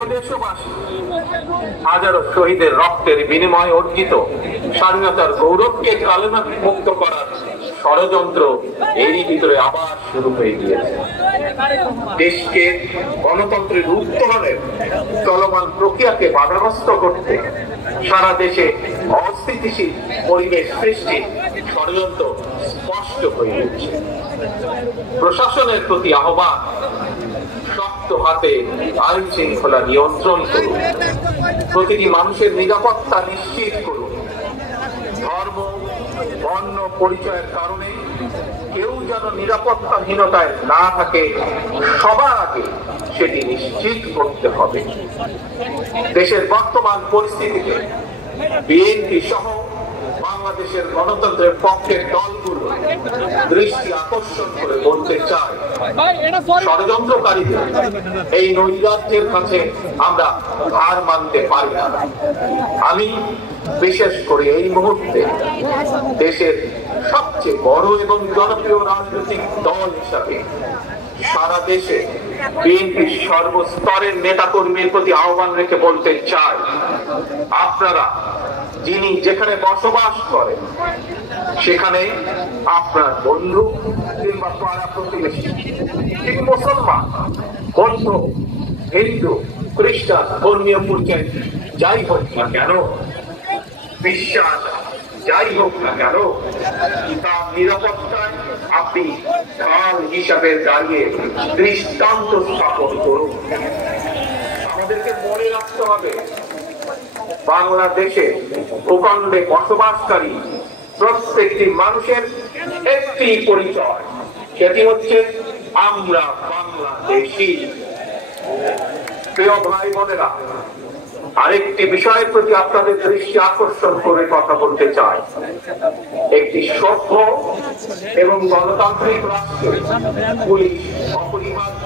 দেশবাসী হাজারো শহীদের রক্তের বিনিময়ে অর্জিত স্বাধীনতার গৌরবকে কালেমা মুক্ত করার ষড়যন্ত্র এরই ভিতরে আবার শুরু হয়ে গিয়েছে। দেশকে গণতন্ত্রের উত্তরণের চলমান প্রক্রিয়াকে বাধাগ্রস্ত করতে সারা দেশে অস্থিতিশীল পরিবেশ সৃষ্টি ষড়যন্ত্র স্পষ্ট হয়ে উঠছে। প্রশাসনের প্রতি আহ্বান, শক্ত হাতে আইন শৃঙ্খলা নিয়ন্ত্রণ করুন, প্রতিটি মানুষের নিরাপত্তা নিশ্চিত করুন। ধর্ম, বর্ণ পরিচয়ের কারণে কেউ যেন নিরাপত্তাহীনতায় না থাকে, সবার আগে সেটি নিশ্চিত করতে হবে। দেশের বর্তমান পরিস্থিতিতে বিএনপি সহ বাংলাদেশের গণতন্ত্রের পক্ষের দলগুলো দৃষ্টি আকর্ষণ করে বলতে চায়, ষড়যন্ত্রকারীদের এই নৈরাজ্যের কাছে আমরা হার মানতে পারি না। আমি বিশেষ করে এই মুহূর্তে দেশের সবচেয়ে বড় এবং জনপ্রিয় রাজনৈতিক দল হিসাবে সারা দেশে বিএনপির সর্বস্তরের নেতাকর্মীর প্রতি আহ্বান রেখে বলতে চাই, আপনারা যিনি যেখানে বসবাস করেন সেখানে আপনার বন্ধু কিংবা পাড়া প্রতিবেশী, ঠিক মুসলমান, বৌদ্ধ, হিন্দু, খ্রিস্টান, ধর্মীয় পরিচয় যাই হোক না কেন, বিশ্বাস যাই হোক না কেন, তার নিরাপত্তায় আপনি ঢাল হিসাবে দাঁড়িয়ে দৃষ্টান্ত স্থাপন করুন। আমাদেরকে মনে রাখতে হবে, বাংলাদেশে ভূখণ্ডে বসবাসকারী প্রত্যেকটি মানুষের একটি পরিচয়, সেটি হচ্ছে আমরা বাংলাদেশী। প্রিয় ভাই বোনেরা, আরেকটি বিষয়ের প্রতি আপনাদের দৃষ্টি আকর্ষণ করে কথা বলতে চাই। একটি সভ্য এবং গণতান্ত্রিক রাষ্ট্রে পুলিশ অপরিহার্য।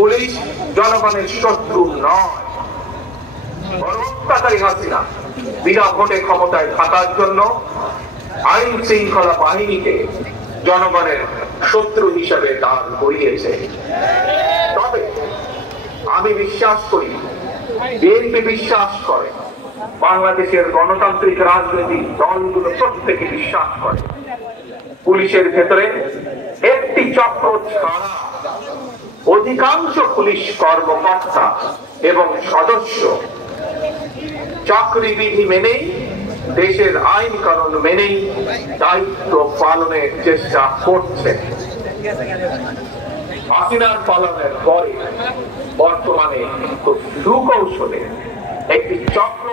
পুলিশ জনগণের শত্রু নয়। হত্যাকারী হাসিনা বিনা ভোটে ক্ষমতায় থাকার জন্য আইন শৃঙ্খলা বাহিনীকে জনগণের শত্রু হিসেবে দাঁড় করিয়েছে। তবে আমি বিশ্বাস করি, বিএনপি বিশ্বাস করে, বাংলাদেশের গণতান্ত্রিক রাজনৈতিক দলগুলো প্রত্যেকে বিশ্বাস করে, পুলিশের ভেতরে একটি চক্র ছাড়া অধিকাংশ পুলিশ কর্মকর্তা এবং সদস্য চাকরি বিধি মেনেই, দেশের আইন কানুন মেনেই দায়িত্ব পালনের চেষ্টা করছে। হাসিনার পালনের পরে বর্তমানে খুব সুকৌশলে একটি চক্র